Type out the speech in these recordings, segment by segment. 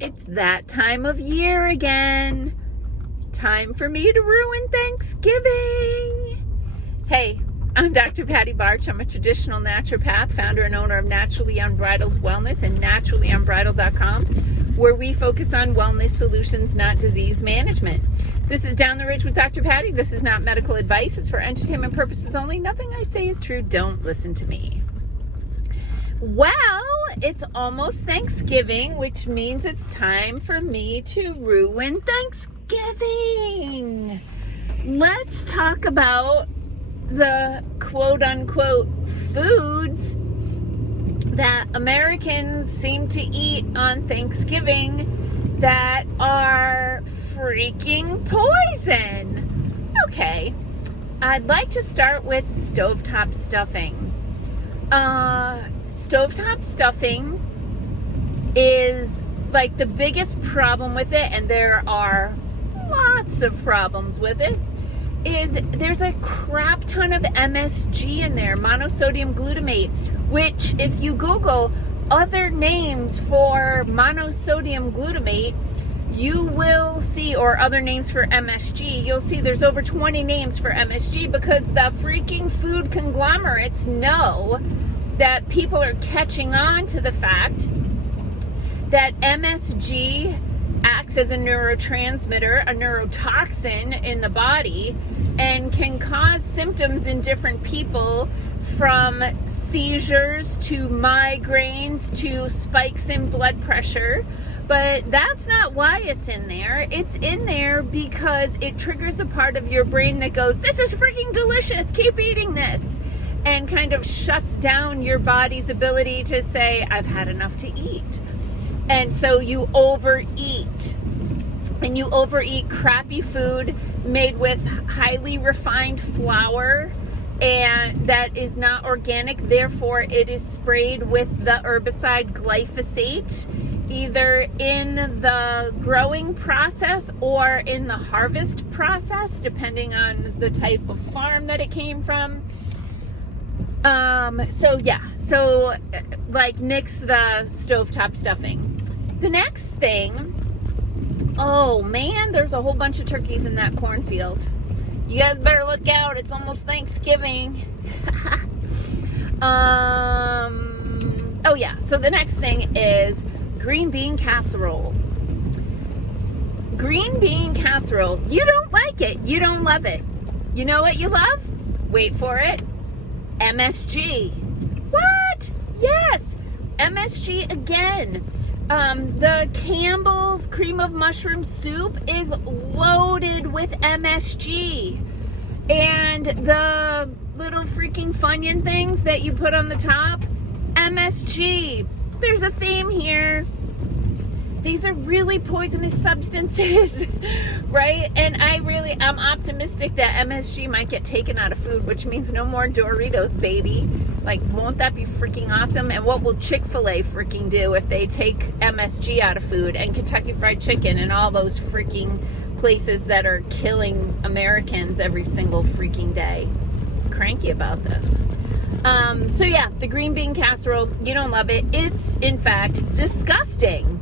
It's that time of year again. Time for me to ruin Thanksgiving. Hey, I'm Dr. Patty Barch. I'm a traditional naturopath, founder and owner of Naturally Unbridled Wellness and naturallyunbridled.com, where we focus on wellness solutions, not disease management. This is Down the Ridge with Dr. Patty. This is not medical advice. It's for entertainment purposes only. Nothing I say is true. Don't listen to me. Well, it's almost Thanksgiving, which means it's time for me to ruin Thanksgiving. Let's talk about the quote-unquote foods that Americans seem to eat on Thanksgiving that are freaking poison. Okay, I'd like to start with stovetop stuffing. Stovetop stuffing is like the biggest problem with it, and there are lots of problems with it, is there's a crap ton of MSG in there, monosodium glutamate, which if you Google other names for monosodium glutamate, you will see, or other names for MSG, you'll see there's over 20 names for MSG because the freaking food conglomerates know that people are catching on to the fact that MSG acts as a neurotransmitter, a neurotoxin in the body, and can cause symptoms in different people, from seizures to migraines to spikes in blood pressure. But that's not why it's in there. It's in there because it triggers a part of your brain that goes, this is freaking delicious, keep eating this, and kind of shuts down your body's ability to say, I've had enough to eat. And so you overeat. And you overeat crappy food made with highly refined flour, and that is not organic. Therefore, it is sprayed with the herbicide glyphosate, either in the growing process or in the harvest process, depending on the type of farm that it came from. So nix the stovetop stuffing. The next thing, oh man, there's a whole bunch of turkeys in that cornfield. You guys better look out. It's almost Thanksgiving. So the next thing is green bean casserole. Green bean casserole. You don't like it. You don't love it. You know what you love? Wait for it. MSG. What? Yes. MSG again. The Campbell's cream of mushroom soup is loaded with MSG. And the little freaking Funyun things that you put on the top, MSG. There's a theme here. These are really poisonous substances, right? And I'm optimistic that MSG might get taken out of food, which means no more Doritos, baby. Like, won't that be freaking awesome? And what will Chick-fil-A freaking do if they take MSG out of food, and Kentucky Fried Chicken and all those freaking places that are killing Americans every single freaking day? Cranky about this. The green bean casserole, you don't love it. It's, in fact, disgusting.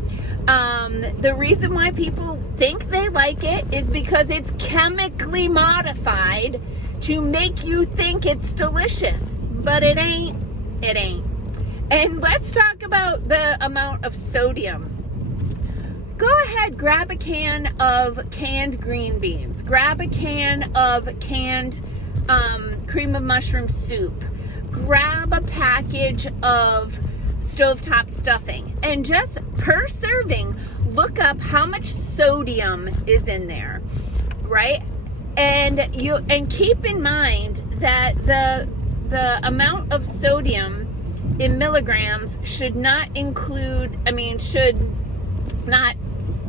The reason why people think they like it is because it's chemically modified to make you think it's delicious, but it ain't. It ain't. And let's talk about the amount of sodium. Go ahead, grab a can of canned green beans. Grab a can of canned cream of mushroom soup. Grab a package of stovetop stuffing, and just per serving, look up how much sodium is in there, right? And keep in mind that the amount of sodium in milligrams should not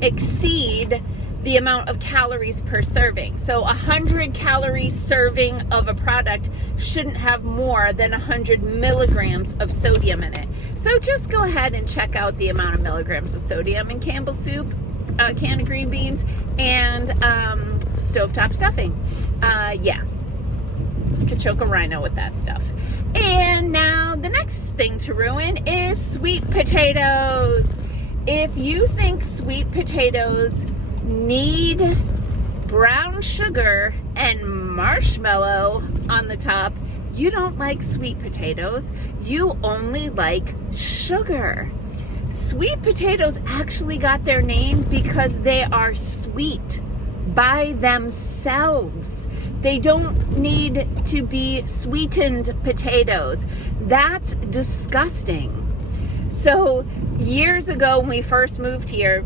exceed the amount of calories per serving. So 100 calorie serving of a product shouldn't have more than 100 milligrams of sodium in it. So just go ahead and check out the amount of milligrams of sodium in Campbell's soup, can of green beans, and stovetop stuffing. Could choke a rhino with that stuff. And now the next thing to ruin is sweet potatoes. If you think sweet potatoes need brown sugar and marshmallow on the top, you don't like sweet potatoes. You only like sugar. Sweet potatoes actually got their name because they are sweet by themselves. They don't need to be sweetened potatoes. That's disgusting. So years ago when we first moved here,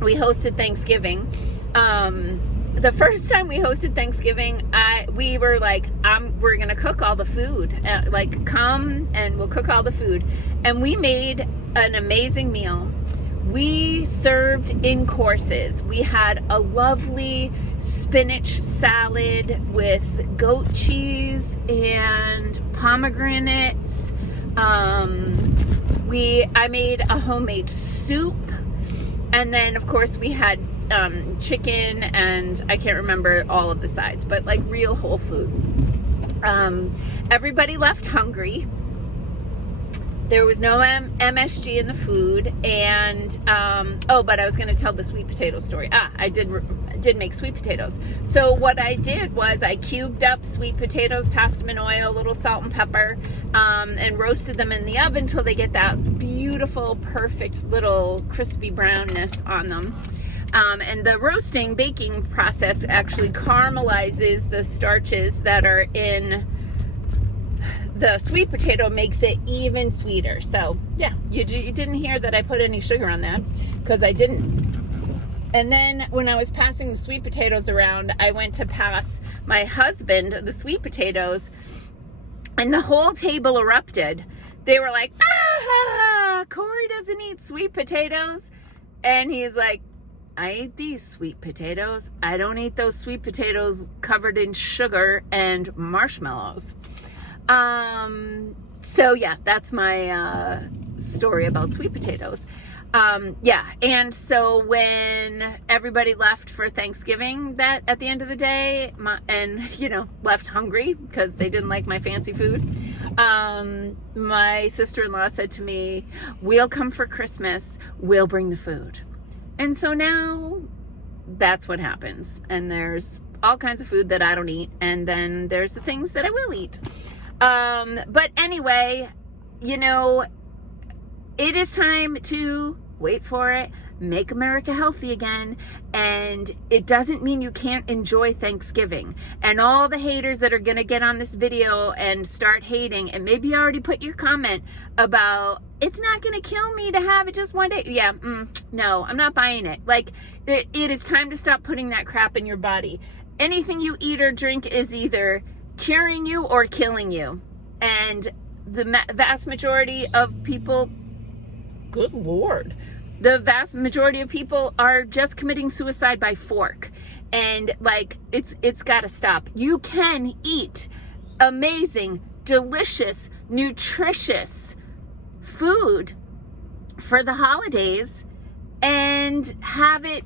we hosted Thanksgiving. The first time we hosted Thanksgiving, we were like, we're gonna cook all the food. Like, come and we'll cook all the food. And we made an amazing meal. We served in courses. We had a lovely spinach salad with goat cheese and pomegranates. I made a homemade soup. And then, of course, we had chicken, and I can't remember all of the sides, but like real whole food. Everybody left hungry. There was no MSG in the food, and but I was going to tell the sweet potato story. I did make sweet potatoes. So what I did was I cubed up sweet potatoes, tossed them in oil, a little salt and pepper, and roasted them in the oven until they get that beautiful, perfect little crispy brownness on them. And the baking process actually caramelizes the starches that are in the sweet potato, makes it even sweeter. So yeah, you didn't hear that I put any sugar on that, because I didn't. And then when I was passing the sweet potatoes around, I went to pass my husband the sweet potatoes, and the whole table erupted. They were like, Corey doesn't eat sweet potatoes. And he's like, I eat these sweet potatoes. I don't eat those sweet potatoes covered in sugar and marshmallows. So yeah, that's my story about sweet potatoes. And so when everybody left for Thanksgiving, that at the end of the day, left hungry because they didn't like my fancy food, my sister-in-law said to me, we'll come for Christmas, we'll bring the food. And so now that's what happens. And there's all kinds of food that I don't eat, and then there's the things that I will eat. But anyway, it is time to, wait for it, make America healthy again. And it doesn't mean you can't enjoy Thanksgiving. And all the haters that are going to get on this video and start hating, and maybe you already put your comment about, it's not going to kill me to have it just one day. Yeah, no, I'm not buying it. Like, it is time to stop putting that crap in your body. Anything you eat or drink is either curing you or killing you. And the vast majority of people, good Lord, the vast majority of people are just committing suicide by fork. And like, it's got to stop. You can eat amazing, delicious, nutritious food for the holidays and have it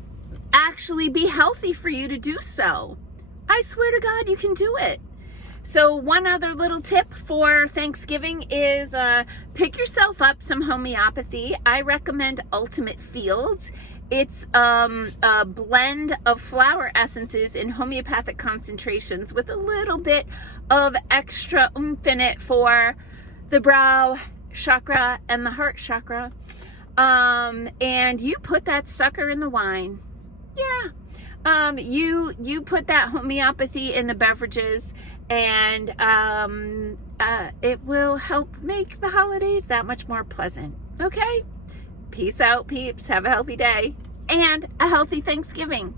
actually be healthy for you to do so. I swear to God, you can do it. So one other little tip for Thanksgiving is pick yourself up some homeopathy. I recommend Ultimate Fields. It's a blend of flower essences in homeopathic concentrations with a little bit of extra oomph in it for the brow chakra and the heart chakra. And you put that sucker in the wine. Yeah. You put that homeopathy in the beverages, and it will help make the holidays that much more pleasant. Okay? Peace out, peeps. Have a healthy day and a healthy Thanksgiving.